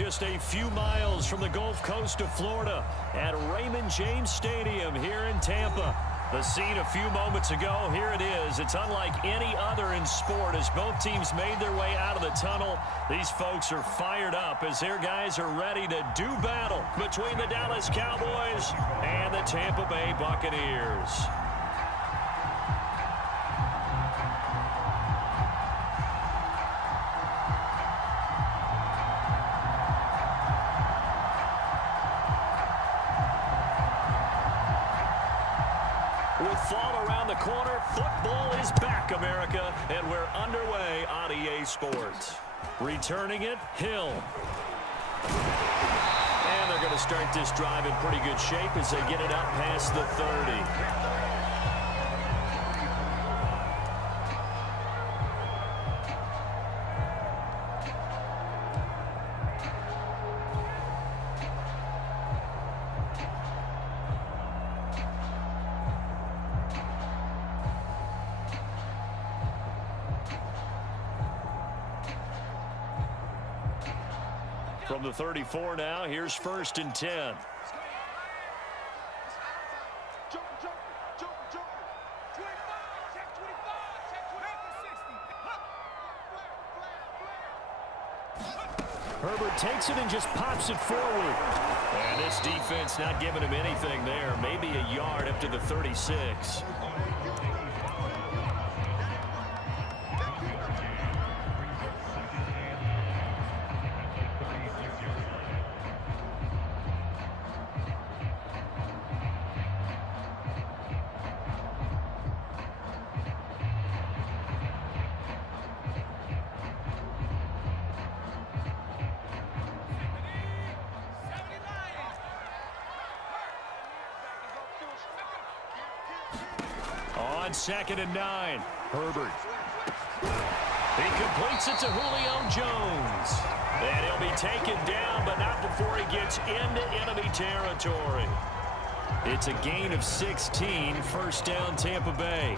just a few miles from the Gulf Coast of Florida at Raymond James Stadium here in Tampa. The scene a few moments ago, here it is. It's unlike any other in sport as both teams made their way out of the tunnel. These folks are fired up as their guys are ready to do battle between the Dallas Cowboys and the Tampa Bay Buccaneers. With fall around the corner, football is back, America, and we're underway on EA Sports. Returning it, Hill. And they're going to start this drive in pretty good shape as they get it up past the 30. From the 34 now, here's 1st and 10. Herbert takes it and just pops it forward. And this defense not giving him anything there. Maybe a yard up to the 36. On 2nd and 9, Herbert. He completes it to Julio Jones. And he'll be taken down, but not before he gets into enemy territory. It's a gain of 16, 1st down Tampa Bay.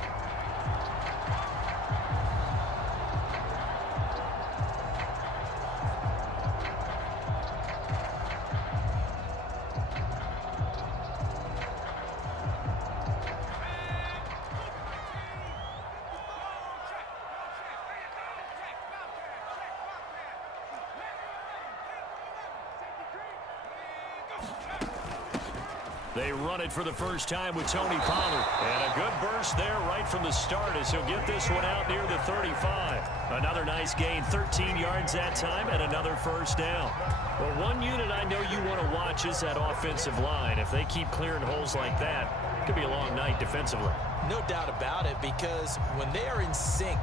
They run it for the first time with Tony Pollard. And a good burst there right from the start as he'll get this one out near the 35. Another nice gain, 13 yards that time, and another 1st down. Well, one unit I know you want to watch is that offensive line. If they keep clearing holes like that, it could be a long night defensively. No doubt about it, because when they are in sync,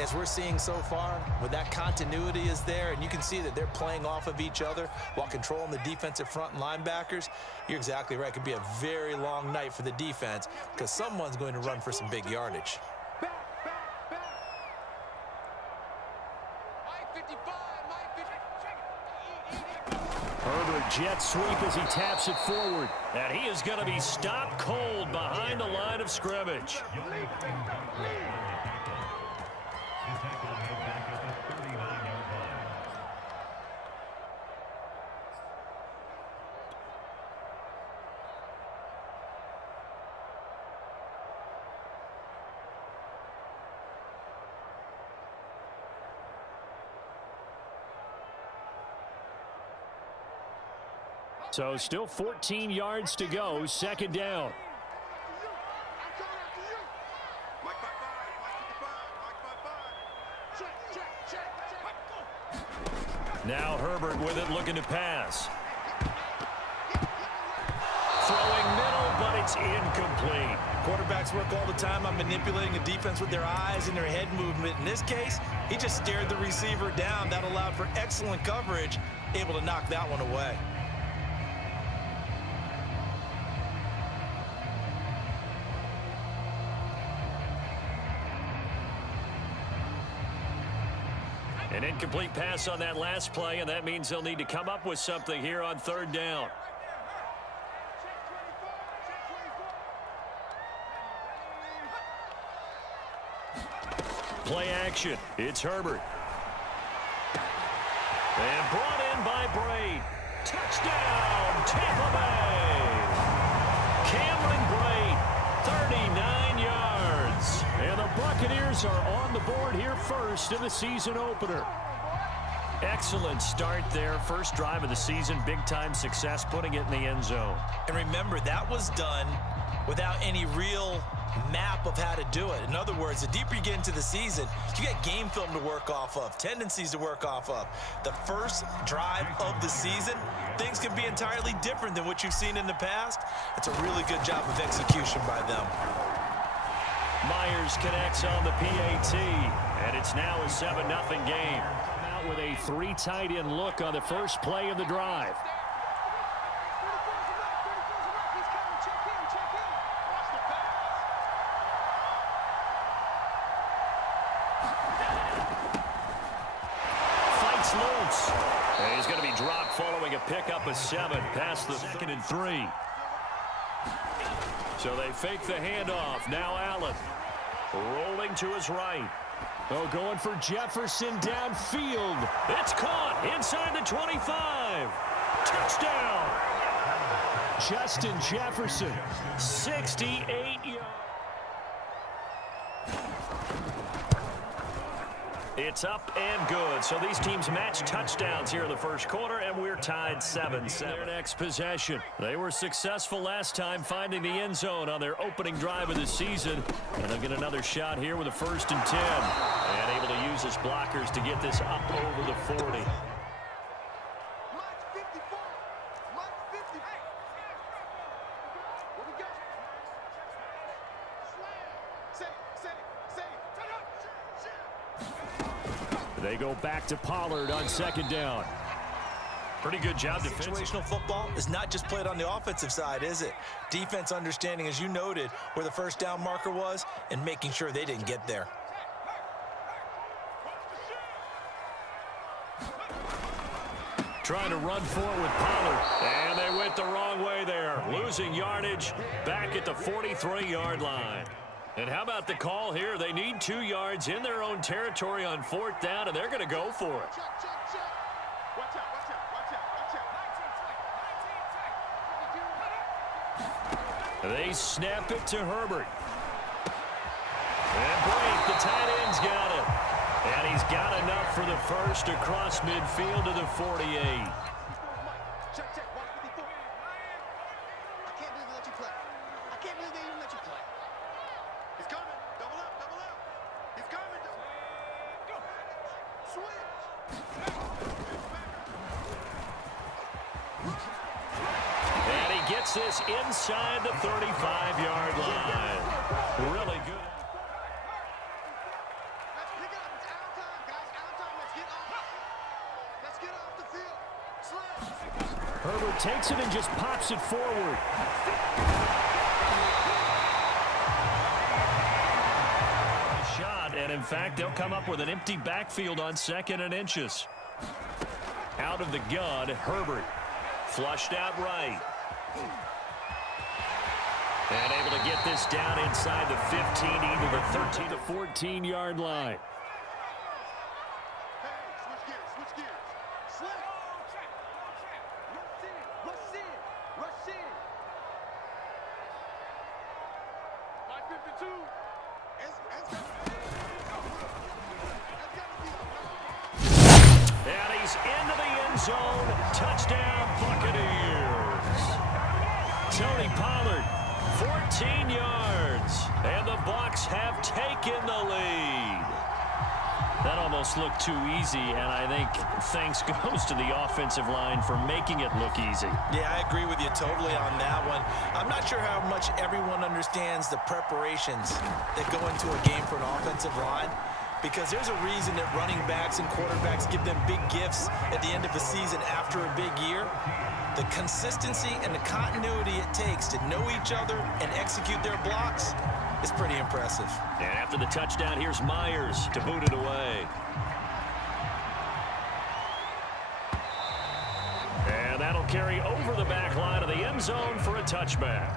as we're seeing so far, when that continuity is there and you can see that they're playing off of each other while controlling the defensive front and linebackers, you're exactly right. It could be a very long night for the defense because someone's going to run for some big yardage. Herbert jet sweep as he taps it forward. And he is going to be stopped cold behind the line of scrimmage. So still 14 yards to go, 2nd down. Now Herbert with it, looking to pass. Throwing middle, but it's incomplete. Quarterbacks work all the time on manipulating the defense with their eyes and their head movement. In this case, he just stared the receiver down. That allowed for excellent coverage, able to knock that one away. An incomplete pass on that last play, and that means they'll need to come up with something here on 3rd down. Play action. It's Herbert. And brought in by Braid. Touchdown, Tampa Bay. Cameron Braid, 39 yards. And the Buccaneers are on the board here first in the season opener. Excellent start there. First drive of the season. Big-time success putting it in the end zone. And remember, that was done without any real map of how to do it. In other words, the deeper you get into the season, you get game film to work off of, tendencies to work off of. The first drive of the season, things can be entirely different than what you've seen in the past. It's a really good job of execution by them. Myers connects on the PAT, and it's now a 7-0 game. Out with a 3 tight end look on the first play of the drive. Fights loose. And he's going to be dropped following a pickup of 7 past the 2nd and 3. So they fake the handoff. Now Allen rolling to his right. Oh, going for Jefferson downfield. It's caught inside the 25. Touchdown. Justin Jefferson, 68 yards. It's up and good. So these teams match touchdowns here in the first quarter, and we're tied 7-7. Their next possession. They were successful last time finding the end zone on their opening drive of the season. And they'll get another shot here with a 1st and 10. And able to use his blockers to get this up over the 40. They go back to Pollard on 2nd down. Pretty good job defensively. Situational football is not just played on the offensive side, is it? Defense understanding, as you noted, where the first down marker was and making sure they didn't get there. Trying to run forward Pollard. And they went the wrong way there. Losing yardage back at the 43-yard line. And how about the call here? They need 2 yards in their own territory on 4th down, and they're going to go for it. They snap it to Herbert. And Blake, the tight end's got it. And he's got enough for the first across midfield to the 48. And he gets this inside the 35-yard line. Really good. Herbert takes it and just pops it forward. Shot, and in fact, they'll come up with an empty backfield on 2nd and inches. Out of the gun, Herbert. Flushed out right. And able to get this down inside the 15, either the 13 to 14-yard line. And he's into the end zone. Touchdown, Buccaneers. Tony Pollard, 14 yards. And the Bucs have taken the lead. That almost looked too easy, and I think thanks goes to the offensive line for making it look easy. Yeah, I agree with you totally on that one. I'm not sure how much everyone understands the preparations that go into a game for an offensive line, because there's a reason that running backs and quarterbacks give them big gifts at the end of the season after a big year. The consistency and the continuity it takes to know each other and execute their blocks is pretty impressive. And after the touchdown, here's Myers to boot it away. And that'll carry over the back line of the end zone for a touchback.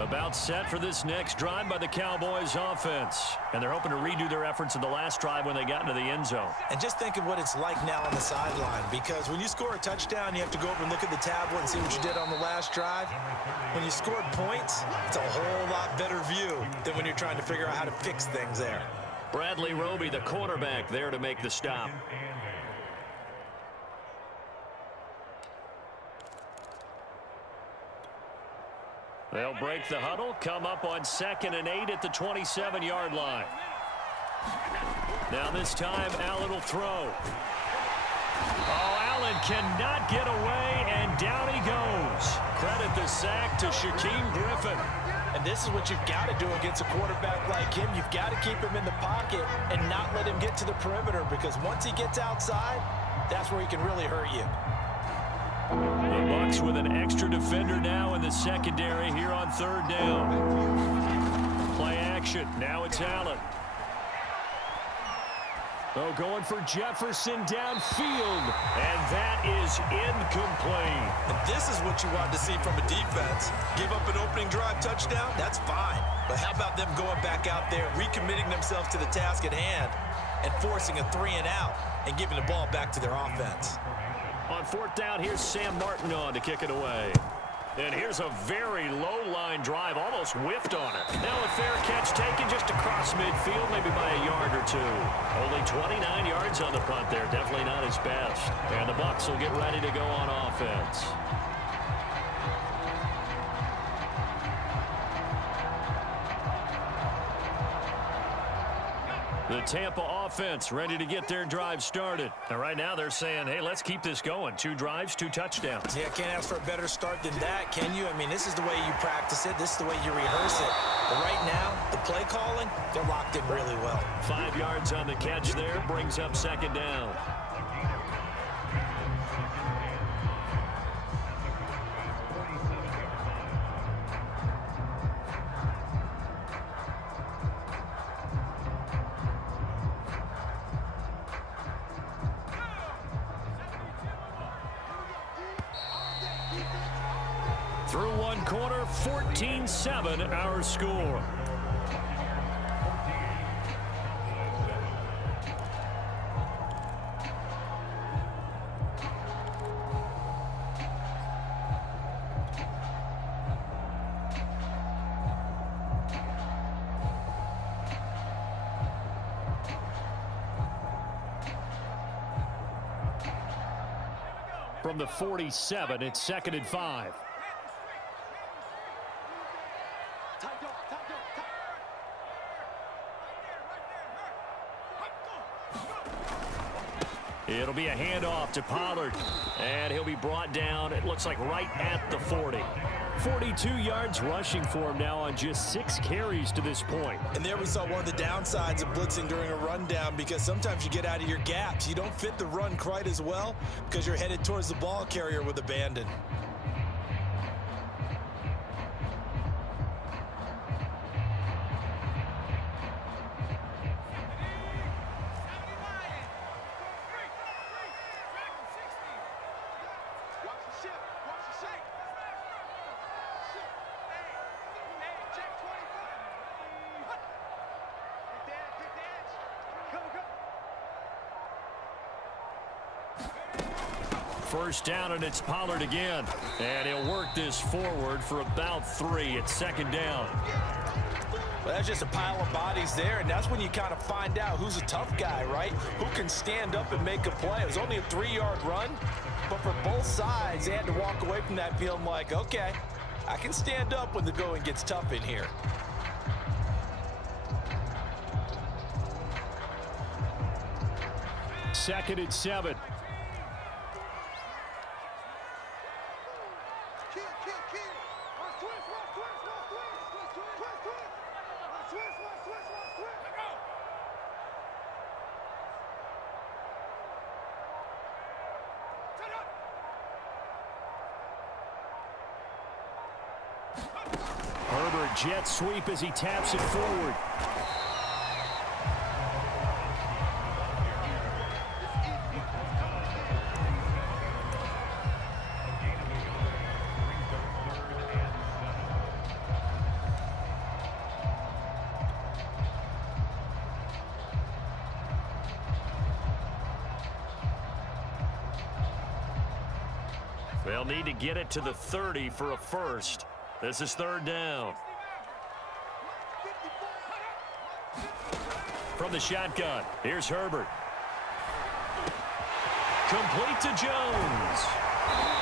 About set for this next drive by the Cowboys offense. And they're hoping to redo their efforts in the last drive when they got into the end zone. And just think of what it's like now on the sideline, because when you score a touchdown, you have to go over and look at the tablet and see what you did on the last drive. When you scored points, it's a whole lot better view than when you're trying to figure out how to fix things there. Bradley Roby, the quarterback, there to make the stop. They'll break the huddle, come up on 2nd and 8 at the 27-yard line. Now this time, Allen will throw. Oh, Allen cannot get away, and down he goes. Credit the sack to Shaquem Griffin. And this is what you've got to do against a quarterback like him. You've got to keep him in the pocket and not let him get to the perimeter, because once he gets outside, that's where he can really hurt you. The Bucs with an extra defender now in the secondary here on 3rd down. Play action. Now it's Allen. Oh, going for Jefferson downfield. And that is incomplete. And this is what you want to see from a defense. Give up an opening drive touchdown, that's fine. But how about them going back out there, recommitting themselves to the task at hand, and forcing a 3-and-out and giving the ball back to their offense. On 4th down, here's Sam Martin on to kick it away. And here's a very low-line drive, almost whiffed on it. Now a fair catch taken just across midfield, maybe by a yard or two. Only 29 yards on the punt there, definitely not his best. And the Bucs will get ready to go on offense. The Tampa offense ready to get their drive started. And right now they're saying, hey, let's keep this going. 2 drives, 2 touchdowns. Yeah, can't ask for a better start than that, can you? I mean, this is the way you practice it. This is the way you rehearse it. But right now, the play calling, they're locked in really well. 5 yards on the catch there, brings up 2nd down. Through 1 quarter, 14-7 our score. From the 47, it's 2nd and 5. It'll be a handoff to Pollard, and he'll be brought down, it looks like right at the 40. 42 yards rushing for him now on just 6 carries to this point. And there we saw one of the downsides of blitzing during a rundown, because sometimes you get out of your gaps. You don't fit the run quite as well because you're headed towards the ball carrier with abandon. First down, and it's Pollard again. And he'll work this forward for about 3 at 2nd down. Well, that's just a pile of bodies there, and that's when you kind of find out who's a tough guy, right? Who can stand up and make a play. It was only a 3-yard run, but for both sides, they had to walk away from that feeling like, okay, I can stand up when the going gets tough in here. Second and 7. Herbert jet sweep as he taps it forward. They'll need to get it to the 30 for a first. This is third down. From the shotgun, here's Herbert. Complete to Jones.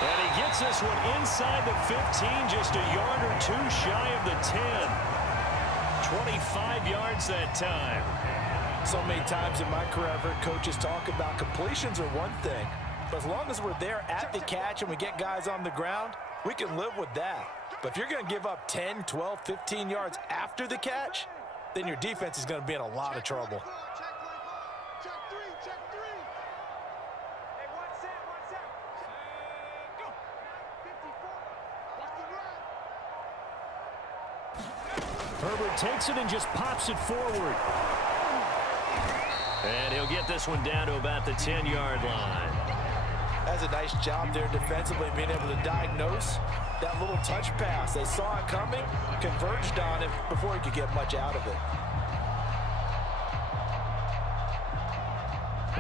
And he gets this one inside the 15, just a yard or two shy of the 10. 25 yards that time. So many times in my career, I've heard coaches talk about completions are one thing. But as long as we're there at the catch and we get guys on the ground, we can live with that. But if you're going to give up 10, 12, 15 yards after the catch, then your defense is going to be in a lot of trouble. Herbert takes it and just pops it forward. And he'll get this one down to about the 10-yard line. That's a nice job there defensively, being able to diagnose that little touch pass. They saw it coming, converged on it before he could get much out of it.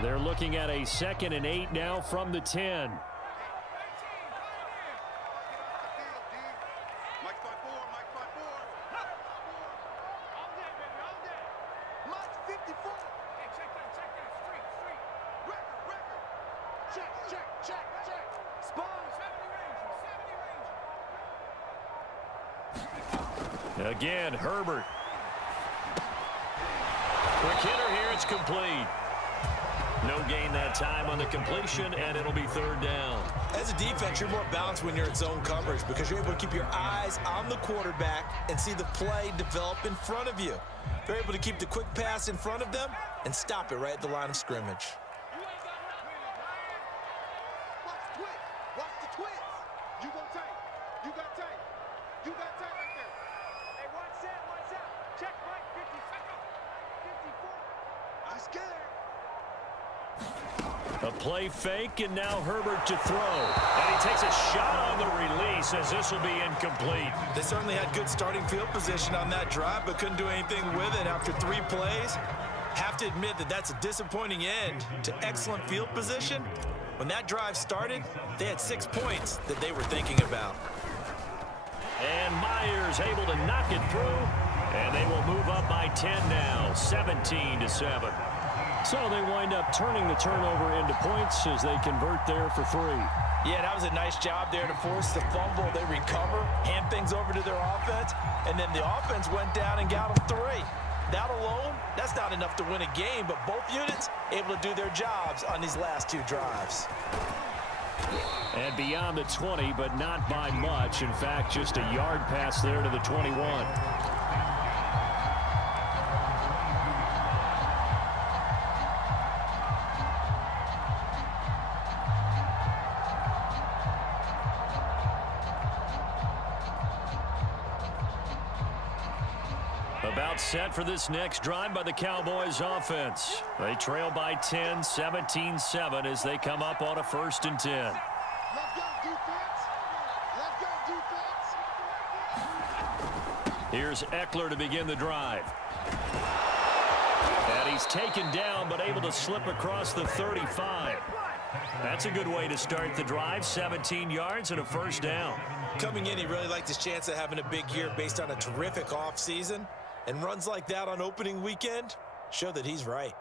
They're looking at a 2nd and 8 now from the 10. Again, Herbert. Quick hitter here, it's complete. No gain that time on the completion, and it'll be third down. As a defense, you're more balanced when you're in zone coverage because you're able to keep your eyes on the quarterback and see the play develop in front of you. You're able to keep the quick pass in front of them and stop it right at the line of scrimmage. A play fake, and now Herbert to throw. And he takes a shot on the release as this will be incomplete. They certainly had good starting field position on that drive, but couldn't do anything with it after 3 plays. Have to admit that that's a disappointing end to excellent field position. When that drive started, they had 6 points that they were thinking about. And Myers able to knock it through, and they will move up by 10 now, 17-7. So they wind up turning the turnover into points as they convert there for 3. Yeah, that was a nice job there to force the fumble. They recover, hand things over to their offense, and then the offense went down and got them 3. That alone, that's not enough to win a game, but both units able to do their jobs on these last 2 drives. And beyond the 20, but not by much. In fact, just a yard pass there to the 21. About set for this next drive by the Cowboys offense. They trail by 10, 17-7 as they come up on a 1st and 10. Let's go, defense. Let's go, defense. Here's Eckler to begin the drive. And he's taken down but able to slip across the 35. That's a good way to start the drive. 17 yards and a 1st down. Coming in, he really liked his chance of having a big year based on a terrific offseason. And runs like that on opening weekend show that he's right.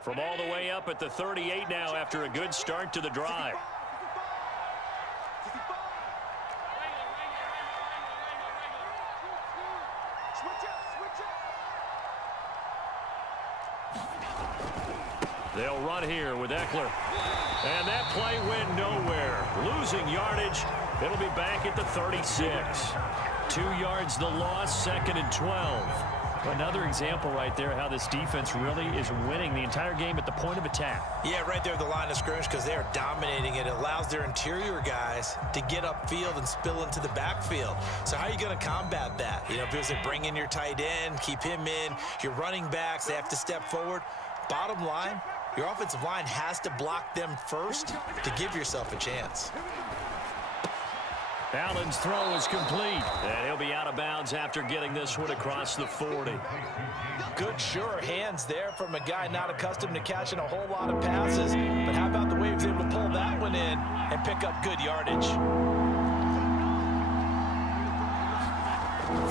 From all the way up at the 38 now after a good start to the drive. They'll run here with Eckler. And that play went nowhere. Losing yardage. It'll be back at the 36. 2 yards the loss, 2nd and 12. Another example right there how this defense really is winning the entire game at the point of attack. Yeah, right there at the line of scrimmage because they are dominating it. It allows their interior guys to get upfield and spill into the backfield. So how are you going to combat that? You know, if there's a bring in your tight end, keep him in, your running backs, they have to step forward. Bottom line, your offensive line has to block them first to give yourself a chance. Allen's throw is complete, and he'll be out of bounds after getting this one across the 40. Good, sure hands there from a guy not accustomed to catching a whole lot of passes. But how about the way he was able to pull that one in and pick up good yardage?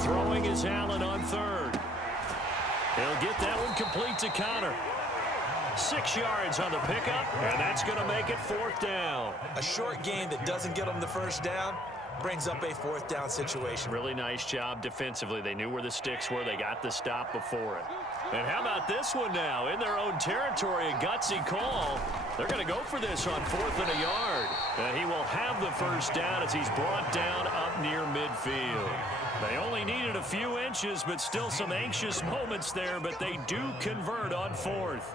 Throwing is Allen on third. He'll get that one complete to Connor. 6 yards on the pickup, and that's going to make it 4th down. A short gain that doesn't get them the first down brings up a 4th down situation. Really nice job defensively. They knew where the sticks were. They got the stop before it. And how about this one now? In their own territory, a gutsy call. They're going to go for this on 4th and a yard. And he will have the first down as he's brought down up near midfield. They only needed a few inches, but still some anxious moments there, but they do convert on 4th.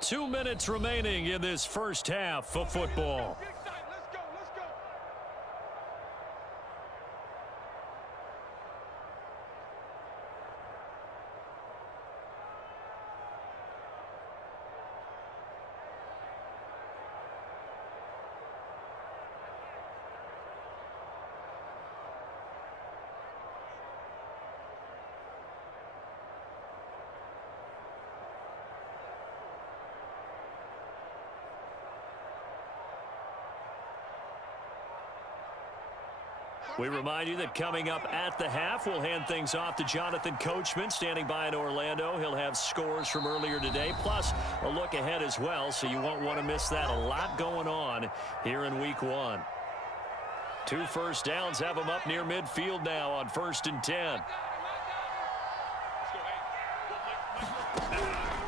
2 minutes remaining in this first half of football. We remind you that coming up at the half, we'll hand things off to Jonathan Coachman, standing by in Orlando. He'll have scores from earlier today, plus a look ahead as well, so you won't want to miss that. A lot going on here in Week 1. 2 first downs have them up near midfield now on 1st and 10.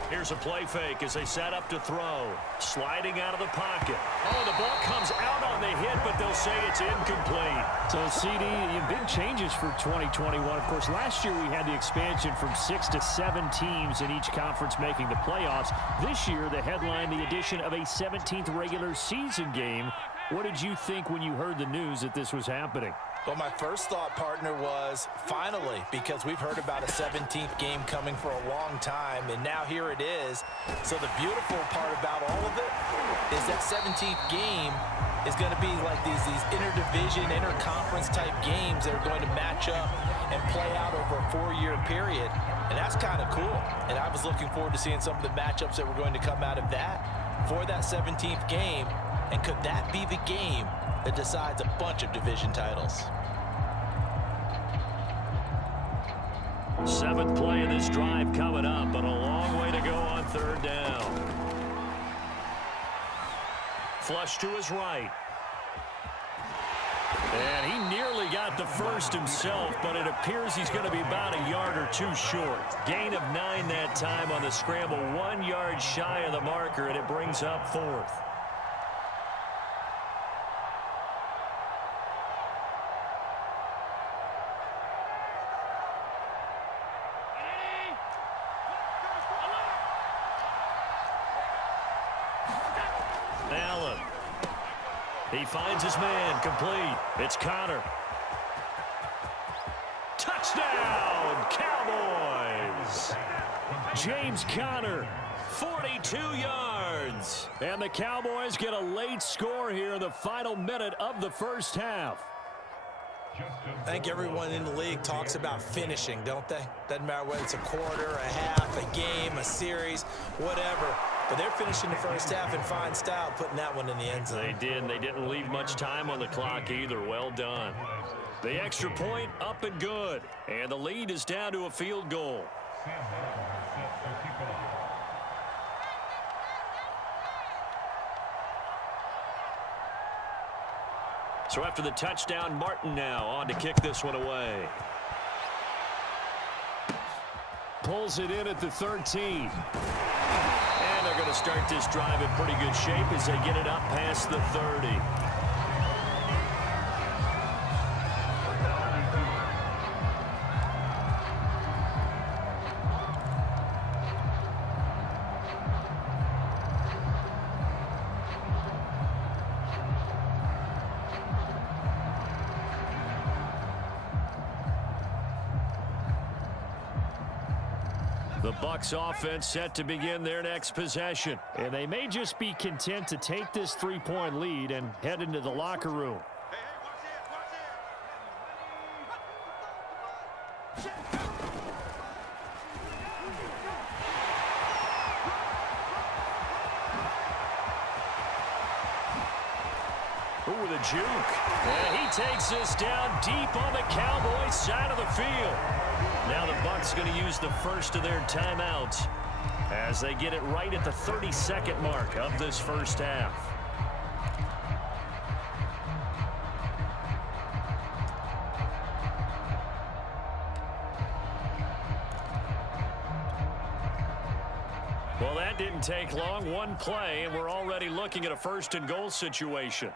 Here's a play fake as they set up to throw. Sliding out of the pocket. Oh, the ball comes out on the hit, but they'll say it's incomplete. So, CD, big changes for 2021. Of course, last year we had the expansion from 6 to 7 teams in each conference making the playoffs. This year, the headline, the addition of a 17th regular season game. What did you think when you heard the news that this was happening? Well, my first thought, partner, was finally, because we've heard about a 17th game coming for a long time, and now here it is. So the beautiful part about all of it is that 17th game is going to be like these interdivision, interconference type games that are going to match up and play out over a 4-year period. And that's kind of cool. And I was looking forward to seeing some of the matchups that were going to come out of that for that 17th game. And could that be the game that decides a bunch of division titles? 7th play of this drive coming up, but a long way to go on 3rd down. Flush to his right. And he nearly got the first himself, but it appears he's going to be about a yard or 2 short. Gain of 9 that time on the scramble, 1 yard shy of the marker, and it brings up 4th. Allen. He finds his man, complete. It's Connor. Touchdown, Cowboys! James Conner, 42 yards. And the Cowboys get a late score here in the final minute of the first half. I think everyone in the league talks about finishing, don't they? Doesn't matter whether it's a quarter, a half, a game, a series, whatever. But they're finishing the first half in fine style, putting that one in the end zone. They did. They didn't leave much time on the clock either. Well done. The extra point up and good. And the lead is down to a field goal. So after the touchdown, Martin now on to kick this one away. Pulls it in at the 13. And they're going to start this drive in pretty good shape as they get it up past the 30. The Bucs offense set to begin their next possession. And they may just be content to take this 3-point lead and head into the locker room. Ooh, the juke. And he takes this down deep on the Cowboys side of the field. Now the Bucs going to use the first of their timeouts as they get it right at the 32nd mark of this first half. Well, that didn't take long. One play, and we're already looking at a first-and-goal situation.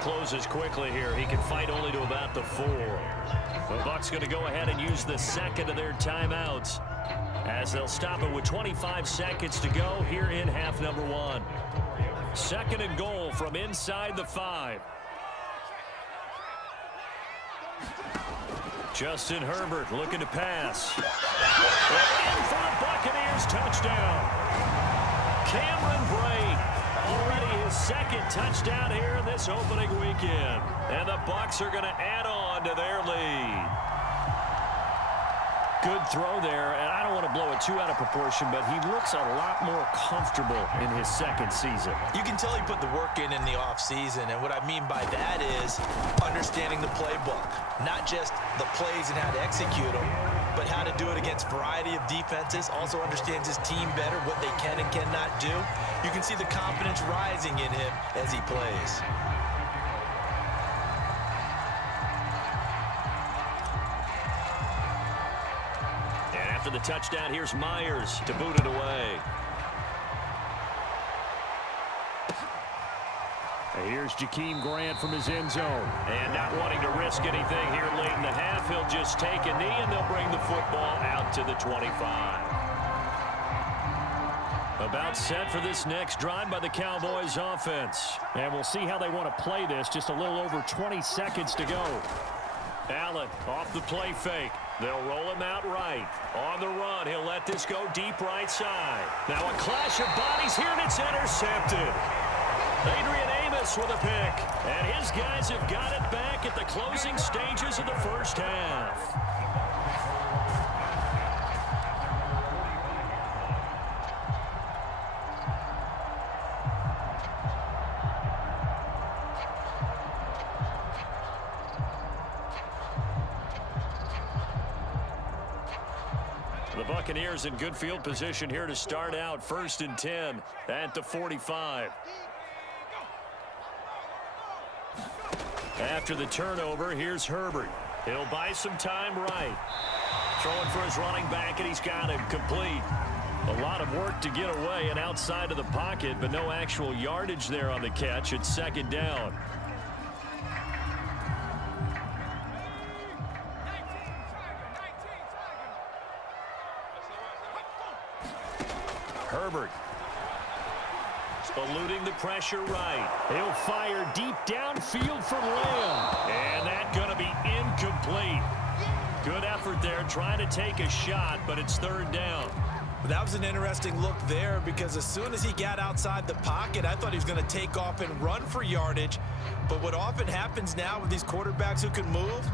Closes quickly here. He can fight only to about the 4. The Bucs going to go ahead and use the second of their timeouts as they'll stop it with 25 seconds to go here in half number 1. Second and goal from inside the 5. Justin Herbert looking to pass. In for the Buccaneers, touchdown. Cameron Brate. Already his second touchdown here in this opening weekend. And the Bucs are going to add on to their lead. Good throw there, and I don't want to blow it too out of proportion, but he looks a lot more comfortable in his second season. You can tell he put the work in the offseason, and what I mean by that is understanding the playbook. Not just the plays and how to execute them, but how to do it against a variety of defenses. Also understands his team better, what they can and cannot do. You can see the confidence rising in him as he plays. And after the touchdown, here's Myers to boot it away. Here's Jakeem Grant from his end zone. And not wanting to risk anything here late in the half, he'll just take a knee and they'll bring the football out to the 25. About set for this next drive by the Cowboys offense. And we'll see how they want to play this. Just a little over 20 seconds to go. Allen off the play fake. They'll roll him out right. On the run, he'll let this go deep right side. Now a clash of bodies here, and it's intercepted. Adrian Amos with a pick. And his guys have got it back at the closing stages of the first half. The Buccaneers in good field position here to start out. 1st and 10 at the 45. After the turnover, here's Herbert. He'll buy some time right. Throwing for his running back, and he's got him complete. A lot of work to get away and outside of the pocket, but no actual yardage there on the catch. It's 2nd down. Herbert. Eluding the pressure right. He'll fire deep downfield from Lamb. And that's going to be incomplete. Good effort there trying to take a shot, but it's 3rd down. That was an interesting look there because as soon as he got outside the pocket, I thought he was going to take off and run for yardage. But what often happens now with these quarterbacks who can move,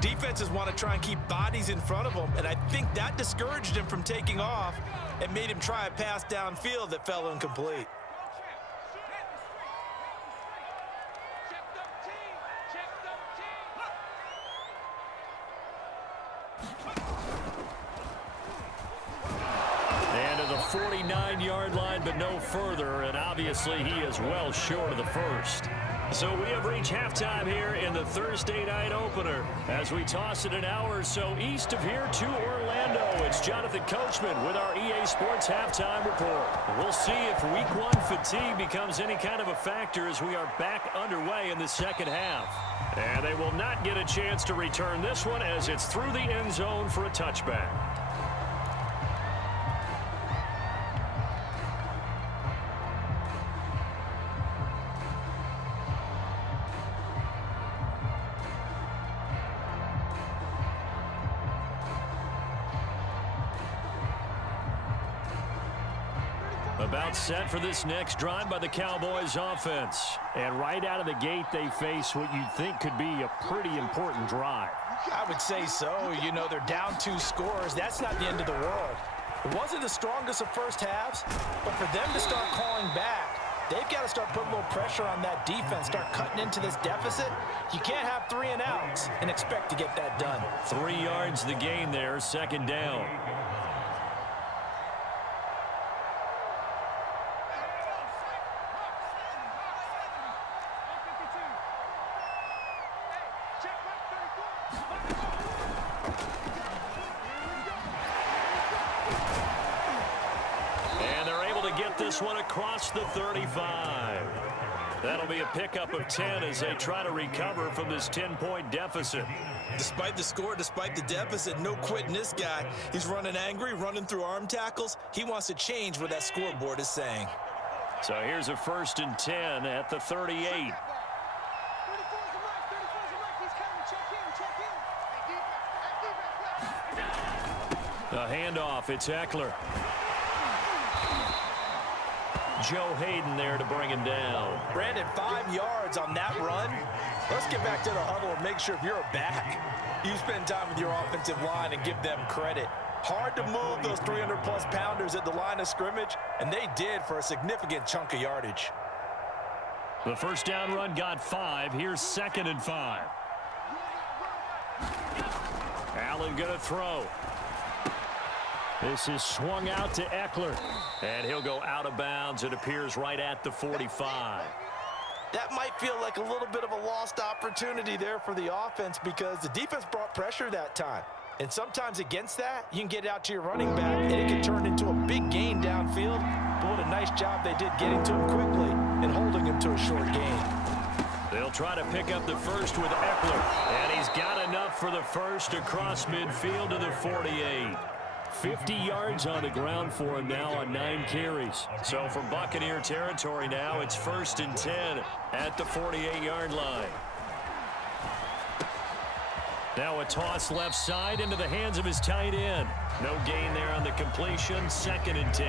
defenses want to try and keep bodies in front of them, and I think that discouraged him from taking off and made him try a pass downfield that fell incomplete. And to the 49-yard line, but no further, and obviously he is well short of the first. So we have reached halftime here in the Thursday night opener as we toss it an hour or so east of here to Orlando. It's Jonathan Coachman with our EA Sports Halftime Report. We'll see if Week 1 fatigue becomes any kind of a factor as we are back underway in the second half. And they will not get a chance to return this one as it's through the end zone for a touchback. About set for this next drive by the Cowboys offense. And right out of the gate, they face what you'd think could be a pretty important drive. I would say so. You know, they're down 2 scores. That's not the end of the world. It wasn't the strongest of first halves, but for them to start calling back, they've got to start putting a little pressure on that defense, start cutting into this deficit. You can't have 3 and outs and expect to get that done. 3 yards the gain there, second down. This one across the 35. That'll be a pickup of 10 as they try to recover from this 10-point deficit. Despite the score, despite the deficit, no quitting this guy. He's running angry, running through arm tackles. He wants to change what that scoreboard is saying. So here's a 1st and 10 at the 38. The handoff, it's Eckler. Joe Hayden there to bring him down. Brandon, 5 yards on that run. Let's get back to the huddle and make sure if you're a back, you spend time with your offensive line and give them credit. Hard to move those 300-plus pounders at the line of scrimmage, and they did for a significant chunk of yardage. The first down run got 5. Here's 2nd and 5. Allen going to throw. This is swung out to Eckler. And he'll go out of bounds. It appears right at the 45. That might feel like a little bit of a lost opportunity there for the offense because the defense brought pressure that time. And sometimes against that, you can get out to your running back, and it can turn into a big gain downfield. But what a nice job they did getting to him quickly and holding him to a short gain. They'll try to pick up the first with Eckler. And he's got enough for the first across midfield to the 48. 50 yards on the ground for him now on 9 carries. So from Buccaneer territory now, it's 1st and 10 at the 48-yard line. Now a toss left side into the hands of his tight end. No gain there on the completion, 2nd and 10.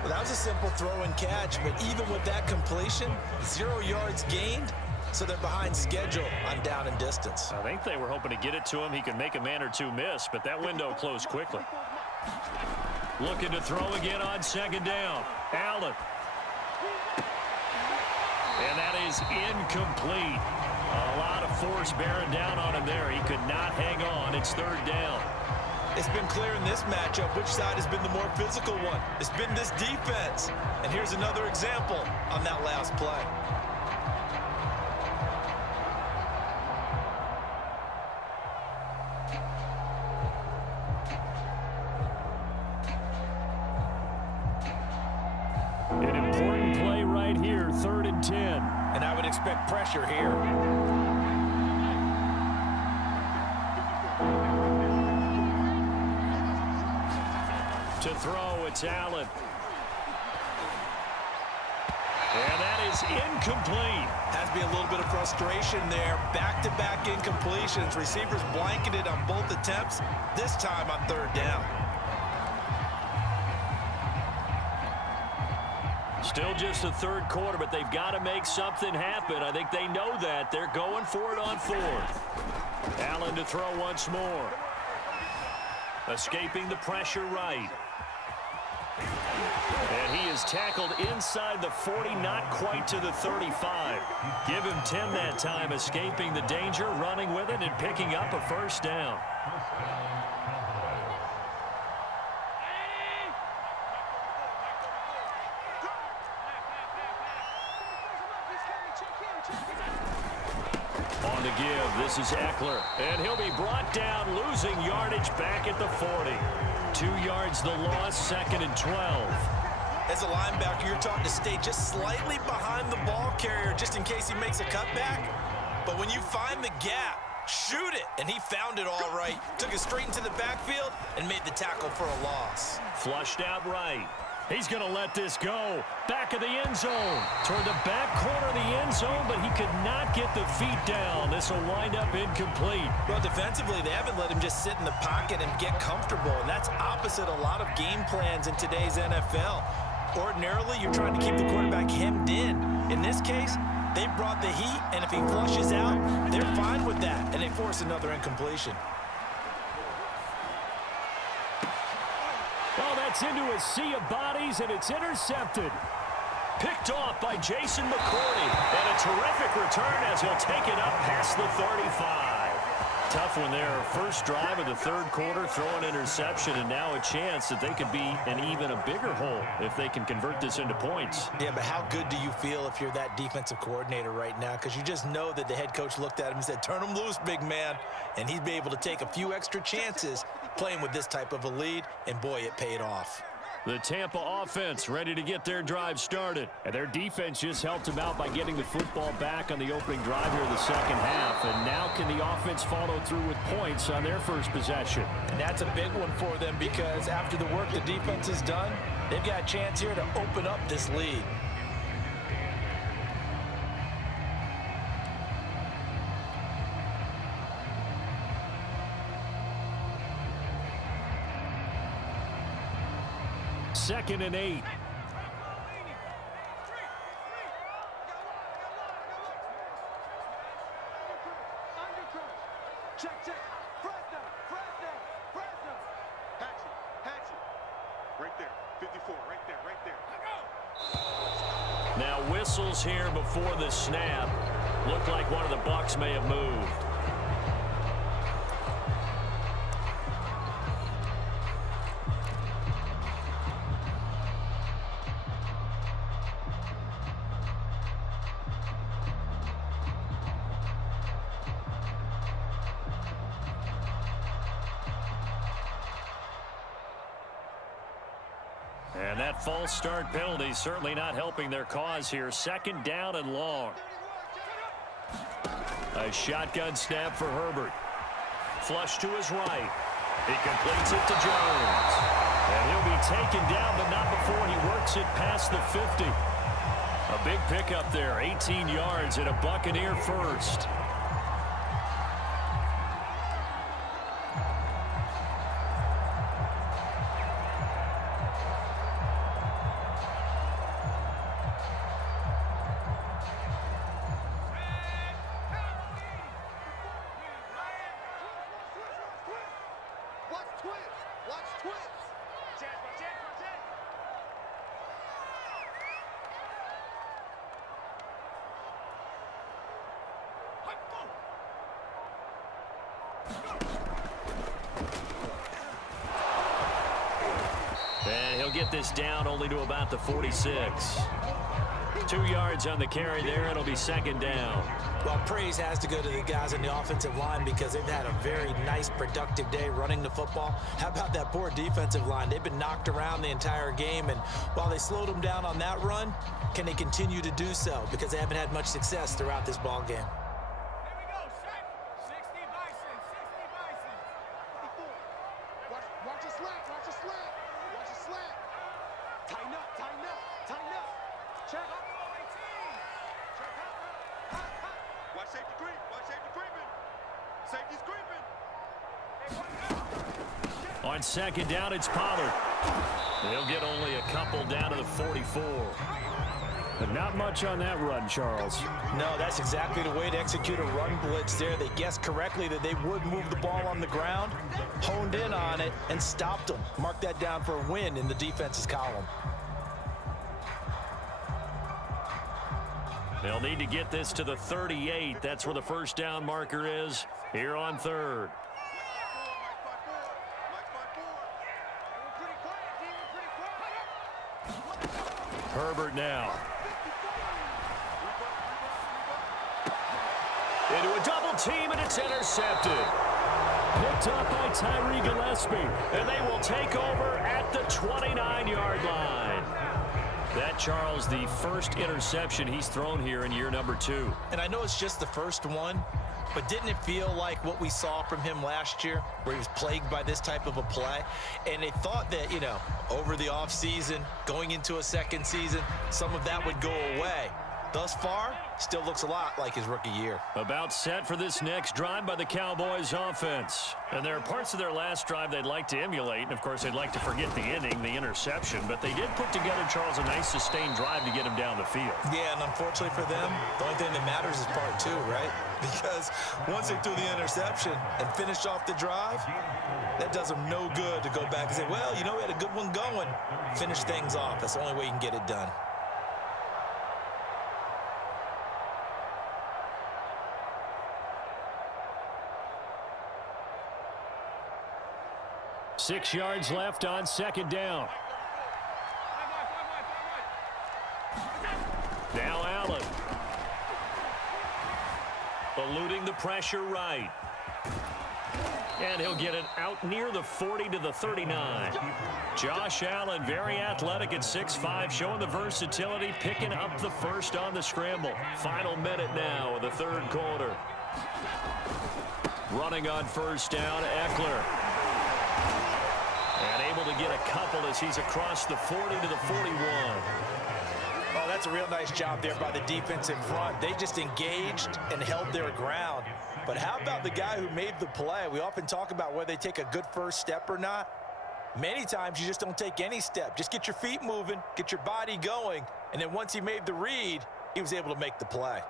Well, that was a simple throw and catch, but even with that completion, 0 yards gained, so they're behind schedule on down and distance. I think they were hoping to get it to him. He could make a man or two miss, but that window closed quickly. Looking to throw again on 2nd down. Allen. And that is incomplete. A lot of force bearing down on him there. He could not hang on. It's 3rd down. It's been clear in this matchup which side has been the more physical one. It's been this defense. And here's another example on that last play. An important play right here, 3rd and 10. And I would expect pressure here. To throw, it's Allen. And that is incomplete. Has to be a little bit of frustration there. Back-to-back incompletions. Receivers blanketed on both attempts, this time on 3rd down. Still just the 3rd quarter, but they've got to make something happen. I think they know that. They're going for it on 4th. Allen to throw once more. Escaping the pressure right. And he is tackled inside the 40, not quite to the 35. Give him 10 that time, escaping the danger, running with it, and picking up a 1st down. On the give, this is Eckler. And he'll be brought down, losing yardage back at the 40. 2 yards the loss, 2nd and 12. As a linebacker, you're taught to stay just slightly behind the ball carrier just in case he makes a cutback. But when you find the gap, shoot it. And he found it all right. Took it straight into the backfield and made the tackle for a loss. Flushed out right. He's going to let this go. Back of the end zone. Toward the back corner of the end zone, but he could not get the feet down. This will wind up incomplete. Well, defensively, they haven't let him just sit in the pocket and get comfortable, and that's opposite a lot of game plans in today's NFL. Ordinarily, you're trying to keep the quarterback hemmed in. In this case, they brought the heat, and if he flushes out, they're fine with that, and they force another incompletion. Well, that's into a sea of bodies, and it's intercepted. Picked off by Jason McCourty. And a terrific return as he'll take it up past the 35. Tough one there. First drive of the third quarter, throw an interception, and now a chance that they could be in even a bigger hole if they can convert this into points. Yeah, but how good do you feel if you're that defensive coordinator right now? Because you just know that the head coach looked at him and said, turn him loose, big man. And he'd be able to take a few extra chances playing with this type of a lead, and boy, it paid off. The Tampa offense ready to get their drive started. And their defense just helped them out by getting the football back on the opening drive here in the second half. And now can the offense follow through with points on their first possession? And that's a big one for them because after the work the defense has done, they've got a chance here to open up this lead. Second and 8. Check. Fresno. Hatchet. Right there. 54. Right there. Now whistles here before the snap. Looked like one of the Bucs may have moved. And that false start penalty certainly not helping their cause here. Second down and long. A shotgun snap for Herbert. Flush to his right. He completes it to Jones. And he'll be taken down, but not before he works it past the 50. A big pickup there, 18 yards and a Buccaneer first. Watch twins. And he'll get this down only to about the 46. 2 yards on the carry there. It'll be second down. Well, praise has to go to the guys on the offensive line because they've had a very nice, productive day running the football. How about that poor defensive line? They've been knocked around the entire game, and while they slowed them down on that run, can they continue to do so? Because they haven't had much success throughout this ball game. Watch a slant. Tighten up. Check. Watch safety creep. Safety's creeping. On second down, it's Pollard. They'll get only a couple down to the 44. But not much on that run, Charles. No, that's exactly the way to execute a run blitz there. They guessed correctly that they would move the ball on the ground, honed in on it, and stopped them. Mark that down for a win in the defense's column. They'll need to get this to the 38. That's where the first down marker is here on third. Herbert now. Into a double team, and it's intercepted. Picked up by Tyree Gillespie. And they will take over at the 29-yard line. That, Charles, the first interception he's thrown here in year number 2. And I know it's just the first one, but didn't it feel like what we saw from him last year, where he was plagued by this type of a play? And they thought that, over the offseason, going into a second season, some of that would go away. thus far, still looks a lot like his rookie year. About set for this next drive by the Cowboys offense. And there are parts of their last drive they'd like to emulate. And, of course, they'd like to forget the inning, the interception. But they did put together, Charles, a nice sustained drive to get him down the field. Yeah, and unfortunately for them, the only thing that matters is part two, right? Because once they threw the interception and finished off the drive, that does them no good to go back and say, well, you know, we had a good one going. Finish things off. That's the only way you can get it done. Six yards left on second down. Now Allen. Eluding the pressure right. And he'll get it out near the 40 to the 39. Josh Allen, very athletic at 6'5", showing the versatility, picking up the first on the scramble. Final minute now of the third quarter. Running on first down, Eckler. And able to get a couple as he's across the 40 to the 41. Oh, that's a real nice job there by the defense in front. They just engaged and held their ground. But how about the guy who made the play? We often talk about whether they take a good first step or not. Many times you just don't take any step. Just get your feet moving, get your body going, and then once he made the read, he was able to make the play.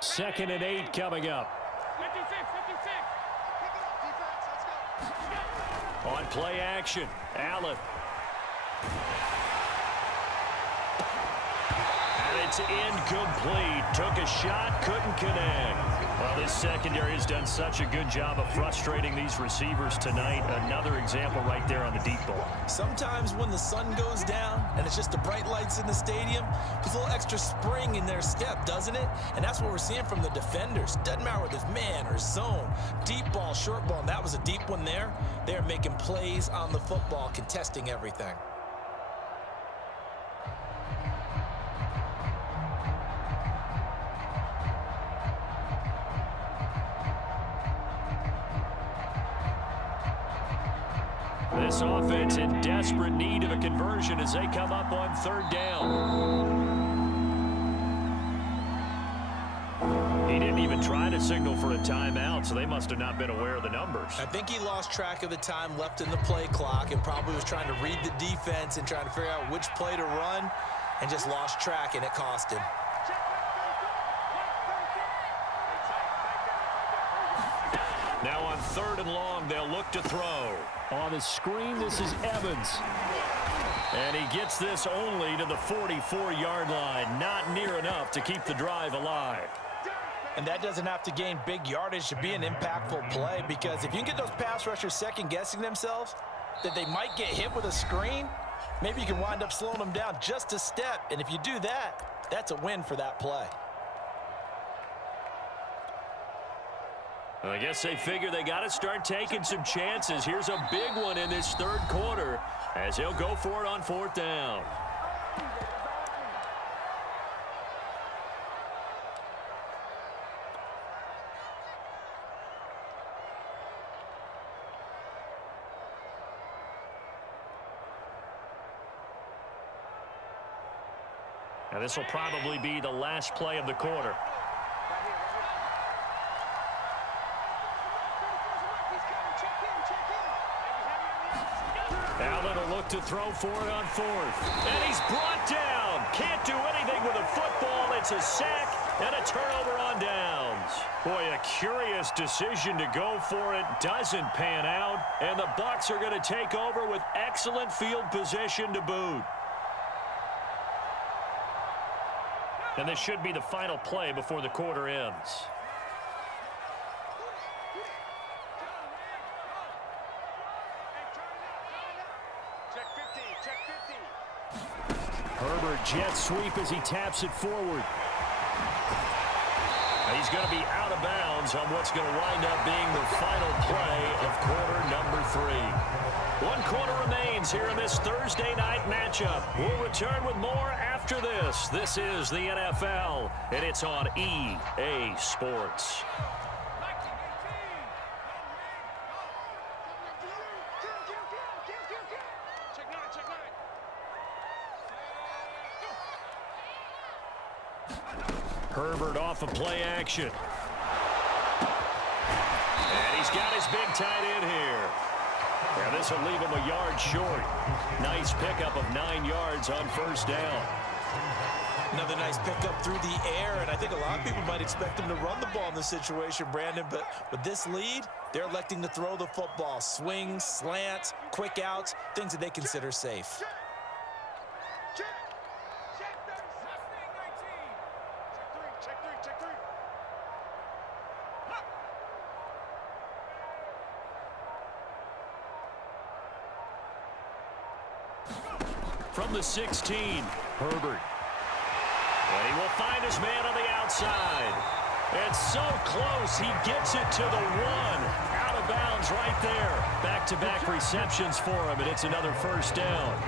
2nd and 8 coming up. 56. Pick it up, defense. Let's go. On play action, Allen. And it's incomplete. Took a shot, couldn't connect. Well, this secondary has done such a good job of frustrating these receivers tonight. Another example right there on the deep ball. Sometimes when the sun goes down and it's just the bright lights in the stadium, there's a little extra spring in their step, doesn't it? And that's what we're seeing from the defenders. Doesn't matter whether it's man or zone, deep ball, short ball, and that was a deep one there. They're making plays on the football, contesting everything. This offense in desperate need of a conversion as they come up on third down. He didn't even try to signal for a timeout, so they must have not been aware of the numbers. I think he lost track of the time left in the play clock and probably was trying to read the defense and trying to figure out which play to run and just lost track, and it cost him. Now on 3rd and long, they'll look to throw. On the screen, this is Evans. And he gets this only to the 44-yard line. Not near enough to keep the drive alive. And that doesn't have to gain big yardage to be an impactful play, because if you can get those pass rushers second-guessing themselves, that they might get hit with a screen, maybe you can wind up slowing them down just a step. And if you do that, that's a win for that play. I guess they figure they got to start taking some chances. Here's a big one in this third quarter as he'll go for it on 4th down. And this will probably be the last play of the quarter. Allen will look to throw for it on 4th. And he's brought down. Can't do anything with a football. It's a sack and a turnover on downs. Boy, a curious decision to go for it. Doesn't pan out. And the Bucs are going to take over with excellent field position to boot. And this should be the final play before the quarter ends. Herbert jet sweep as he taps it forward. He's going to be out of bounds on what's going to wind up being the final play of quarter number 3. 1 quarter remains here in this Thursday night matchup. We'll return with more after this. This is the NFL, and it's on EA Sports. Herbert off of play action. And he's got his big tight end here. And this will leave him a yard short. Nice pickup of 9 yards on first down. Another nice pickup through the air, and I think a lot of people might expect him to run the ball in this situation, Brandon, but with this lead, they're electing to throw the football. Swings, slants, quick outs, things that they consider safe. From the 16, Herbert. And he will find his man on the outside. And so close, he gets it to the 1. Out of bounds right there. Back-to-back receptions for him, and it's another first down.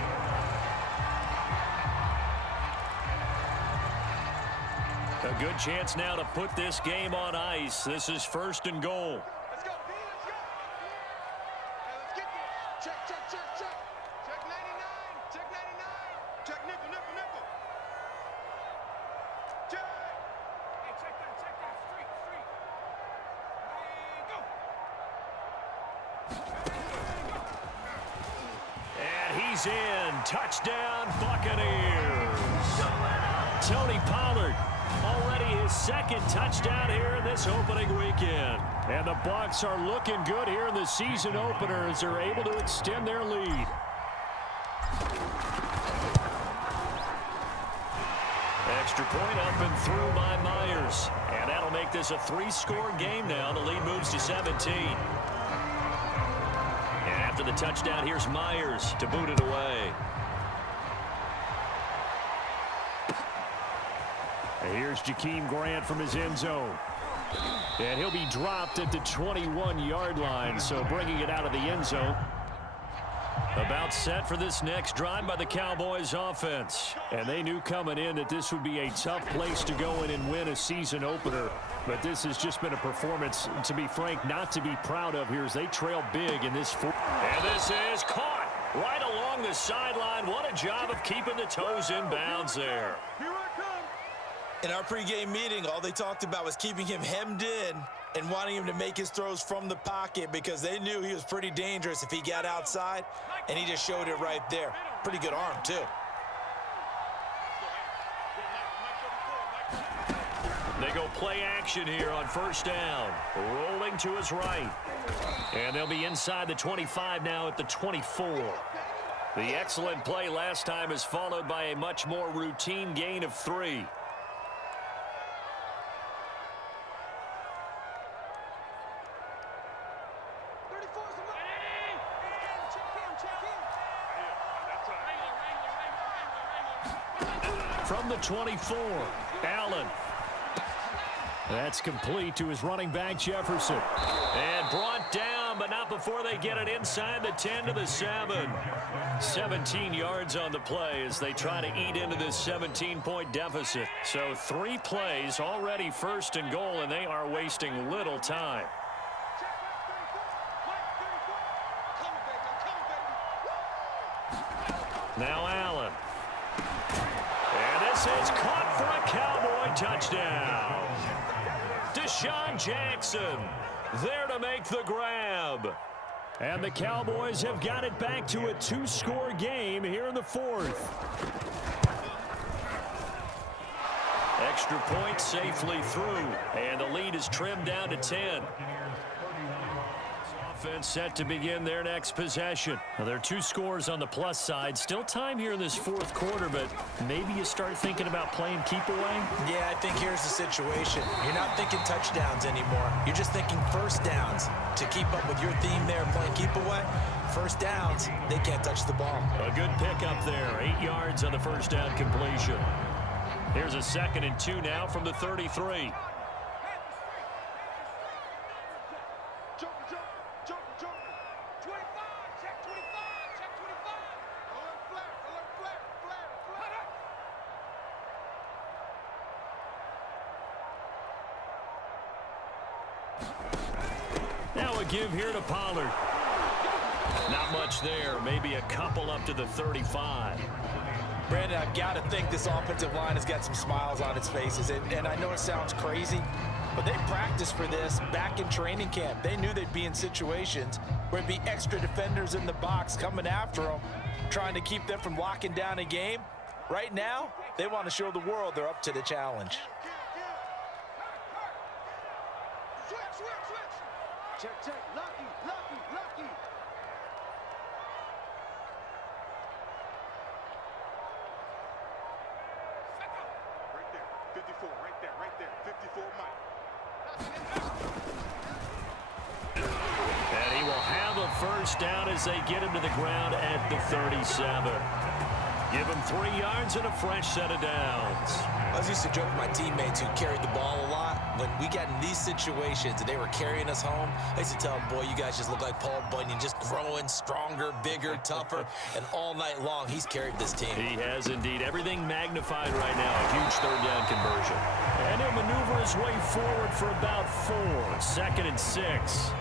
A good chance now to put this game on ice. This is first and goal. Let's go, B, let's go. Hey, let's get this. Check, check, check, check. Check 99. Check 99. Check nickel, nickel, nickel. Check. Hey, check that, street, street. Hey, go. And he's in. Touchdown, Buccaneers. Tony Pollard, already his second touchdown here in this opening weekend. And the Bucs are looking good here in the season opener as they're able to extend their lead. Extra point up and through by Myers. And that'll make this a 3-score game now. The lead moves to 17. And after the touchdown, here's Myers to boot it away. And here's Jakeem Grant from his end zone. And he'll be dropped at the 21-yard line, so bringing it out of the end zone. About set for this next drive by the Cowboys offense. And they knew coming in that this would be a tough place to go in and win a season opener. But this has just been a performance, to be frank, not to be proud of here as they trail big in this fourth. And this is caught right along the sideline. What a job of keeping the toes in bounds there. Here I come. In our pregame meeting, all they talked about was keeping him hemmed in and wanting him to make his throws from the pocket because they knew he was pretty dangerous if he got outside, and he just showed it right there. Pretty good arm, too. They go play action here on first down. Rolling to his right. And they'll be inside the 25 now at the 24. The excellent play last time is followed by a much more routine gain of 3. From the 24, Allen. That's complete to his running back, Jefferson. And brought down, but not before they get it inside the 10 to the 7. 17 yards on the play as they try to eat into this 17-point deficit. So 3 plays already first and goal, and they are wasting little time. Now Allen. And this is caught for a Cowboy touchdown. Deshaun Jackson there to make the grab. And the Cowboys have got it back to a 2-score game here in the 4th. Extra point safely through, and the lead is trimmed down to 10. Offense set to begin their next possession. Now, there are 2 scores on the plus side. Still time here in this 4th quarter, but maybe you start thinking about playing keep away? Yeah, I think here's the situation. You're not thinking touchdowns anymore. You're just thinking first downs. To keep up with your theme there, playing keep away, first downs, they can't touch the ball. A good pickup there. 8 yards on the first down completion. Here's a 2nd and 2 now from the 33. Now a give here to Pollard. Not much there. Maybe a couple up to the 35. Brandon, I've got to think this offensive line has got some smiles on its faces. And I know it sounds crazy, but they practiced for this back in training camp. They knew they'd be in situations where there'd be extra defenders in the box coming after them, trying to keep them from locking down a game. Right now, they want to show the world they're up to the challenge. Check. Lucky. Right there. 54, right there. 54, Mike. And he will have a first down as they get him to the ground at the 37. Give him 3 yards and a fresh set of downs. I was used to joke with my teammates who carried the ball a lot. When we got in these situations and they were carrying us home, I used to tell them, boy, you guys just look like Paul Bunyan, just growing stronger, bigger, tougher. And all night long, he's carried this team. He has indeed. Everything magnified right now. A huge third down conversion. And he'll maneuver his way forward for about 4. 2nd and 6.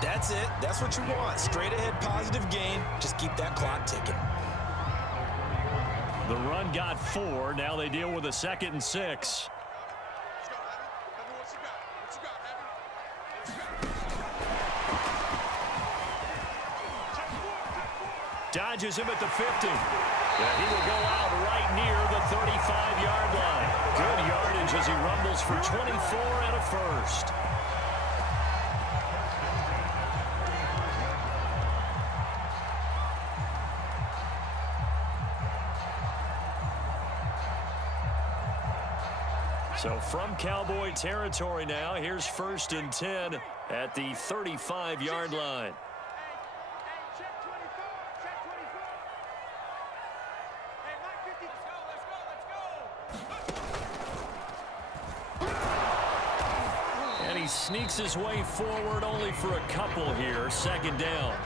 That's it. That's what you want. Straight ahead, positive gain. Just keep that clock ticking. The run got 4. Now they deal with a 2nd and 6. Let's go, Abby. What you got, Abby? Dodges him at the 50. Yeah, he will go out right near the 35-yard line. Good yardage as he rumbles for 24 and a first. So from Cowboy territory now, here's 1st and 10 at the 35-yard line. Hey, check 24. Hey, Mike 50. Let's go. And he sneaks his way forward only for a couple here. 2nd down.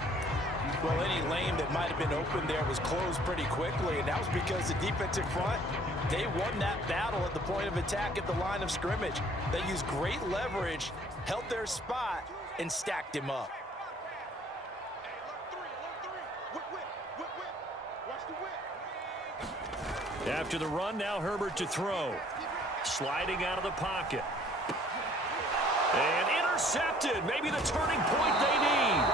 Well, any lane that might have been open there was closed pretty quickly, and that was because the defensive front, they won that battle at the point of attack at the line of scrimmage. They used great leverage, held their spot, and stacked him up. Hey, look, 3. Whip. Watch the whip. After the run, now Herbert to throw. Sliding out of the pocket. And intercepted. Maybe the turning point they need.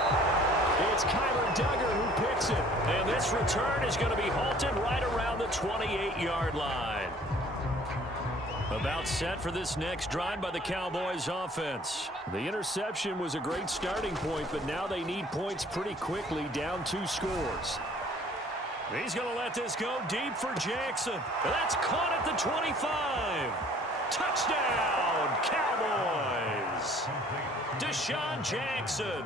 It's Kyler Duggar who picks it. And this return is going to be halted right around the 28-yard line. About set for this next drive by the Cowboys offense. The interception was a great starting point, but now they need points pretty quickly, down 2 scores. He's going to let this go deep for Jackson. That's caught at the 25. Touchdown, Cowboys. Deshaun Jackson.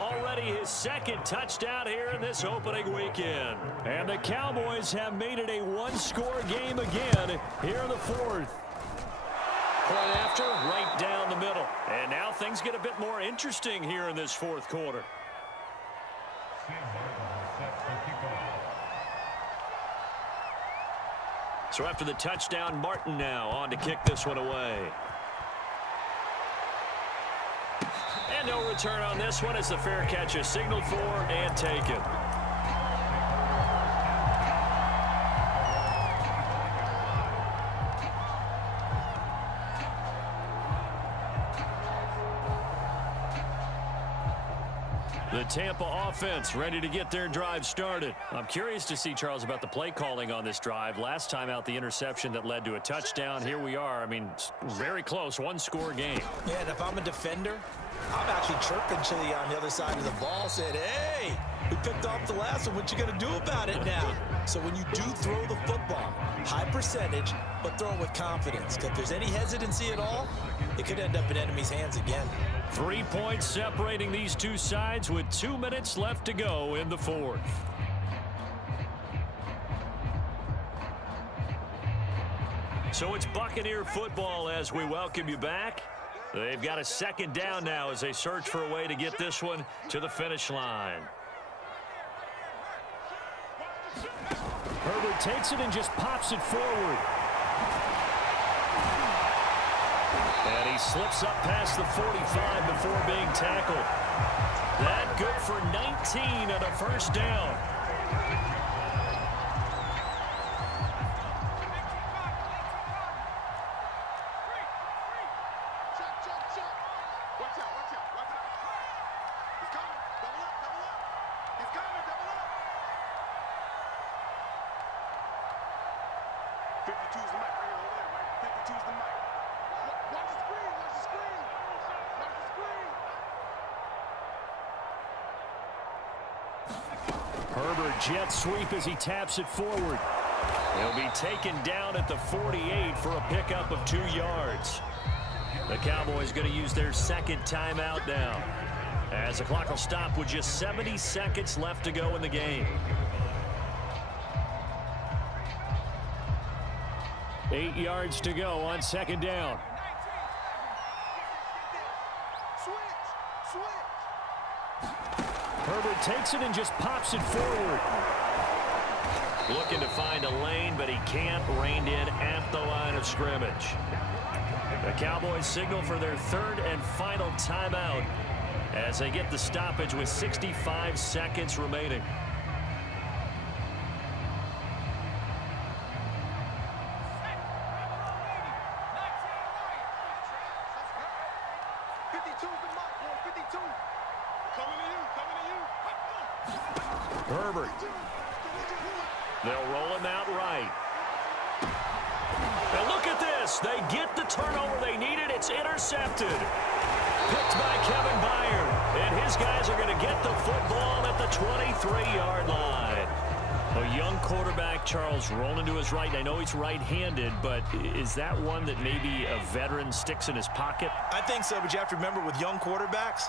Already his 2nd touchdown here in this opening weekend. And the Cowboys have made it a 1-score game again here in the 4th. Point after, right down the middle. And now things get a bit more interesting here in this 4th quarter. So after the touchdown, Martin now on to kick this one away. And no return on this one as the fair catch is signaled for and taken. The Tampa offense ready to get their drive started. I'm curious to see, Charles, about the play calling on this drive. Last time out, the interception that led to a touchdown. Here we are. I mean, very close, 1-score game. Yeah, and if I'm a defender, I'm actually chirping to you on the other side of the ball, saying, hey, we picked off the last one. What you going to do about it now? So when you do throw the football, high percentage, but throw it with confidence. Because if there's any hesitancy at all, it could end up in enemy's hands again. 3 points separating these two sides with 2 minutes left to go in the 4th. So it's Buccaneer football as we welcome you back. They've got a 2nd down now as they search for a way to get this one to the finish line. Herbert takes it and just pops it forward. And he slips up past the 45 before being tackled. That good for 19 and a first down. Watch out, watch out, watch out. He's coming. Double up, double up. He's coming, double up. 52's the mic right here, over there, right? 52's the mic. Watch the screen, watch the screen. Watch the screen. Herbert jet sweep as he taps it forward. He'll be taken down at the 48 for a pickup of 2 yards. The Cowboys going to use their second timeout now, as the clock will stop with just 70 seconds left to go in the game. 8 yards to go on second down. Switch, switch. Herbert takes it and just pops it forward. Looking to find a lane, but he can't. Reined in at the line of scrimmage. The Cowboys signal for their third and final timeout as they get the stoppage with 65 seconds remaining. Herbert. They'll roll him out right. And look at this. They get the turnover they needed. It's intercepted. Picked by Kevin Byard. And his guys are going to get the football at the 23-yard line. A young quarterback, Charles, rolling to his right. I know he's right-handed, but is that one that maybe a veteran sticks in his pocket? I think so, but you have to remember with young quarterbacks,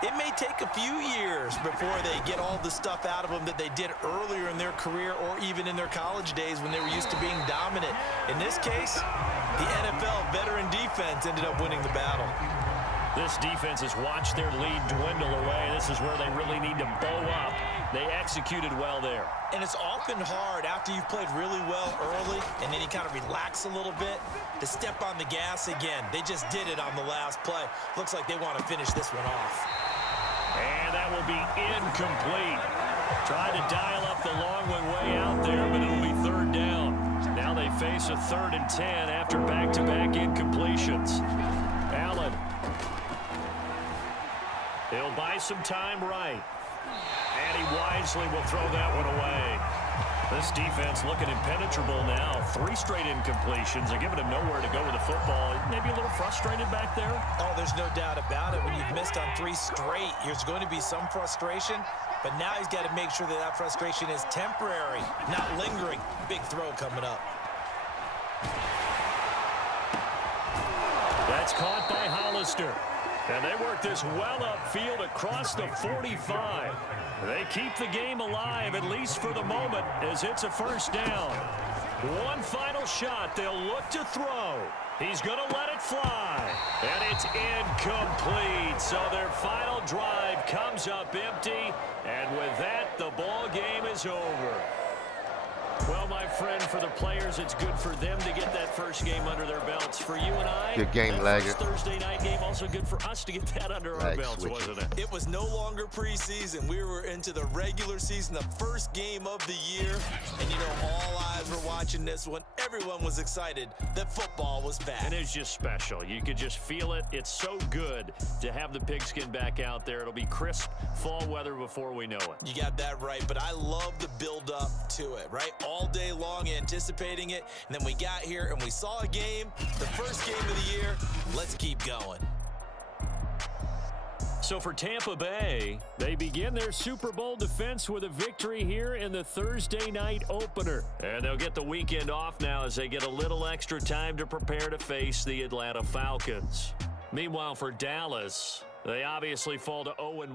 it may take a few years before they get all the stuff out of them that they did earlier in their career or even in their college days when they were used to being dominant. In this case, the NFL veteran defense ended up winning the battle. This defense has watched their lead dwindle away. This is where they really need to bow up. They executed well there. And it's often hard after you've played really well early and then you kind of relax a little bit to step on the gas again. They just did it on the last play. Looks like they want to finish this one off. And that will be incomplete. Tried to dial up the long one way out there, but it'll be third down. Now they face a 3rd and 10 after back-to-back incompletions. Allen. He'll buy some time right. And he wisely will throw that one away. This defense looking impenetrable now. 3 straight incompletions. They're giving him nowhere to go with the football. Maybe a little frustrated back there. Oh, there's no doubt about it. When you've missed on 3 straight, there's going to be some frustration. But now he's got to make sure that that frustration is temporary, not lingering. Big throw coming up. That's caught by Hollister. And they work this well upfield across the 45. They keep the game alive, at least for the moment, as it's a first down. One final shot they'll look to throw. He's going to let it fly. And it's incomplete. So their final drive comes up empty. And with that, the ball game is over. Well, my friend, for the players, it's good for them to get that first game under their belts. For you and I, good game, Lagger. Thursday night game, also good for us to get that under our belts, wasn't it? It was no longer preseason. We were into the regular season, the first game of the year. And, you know, all eyes were watching this one. Everyone was excited that football was back. And it's just special. You could just feel it. It's so good to have the pigskin back out there. It'll be crisp fall weather before we know it. You got that right, but I love the build-up to it, right? All day long anticipating it, and then we got here and we saw a game, the first game of the year. Let's keep going. So for Tampa Bay, they begin their Super Bowl defense with a victory here in the Thursday night opener. And they'll get the weekend off now as they get a little extra time to prepare to face the Atlanta Falcons. Meanwhile, for Dallas, they obviously fall to 0-1.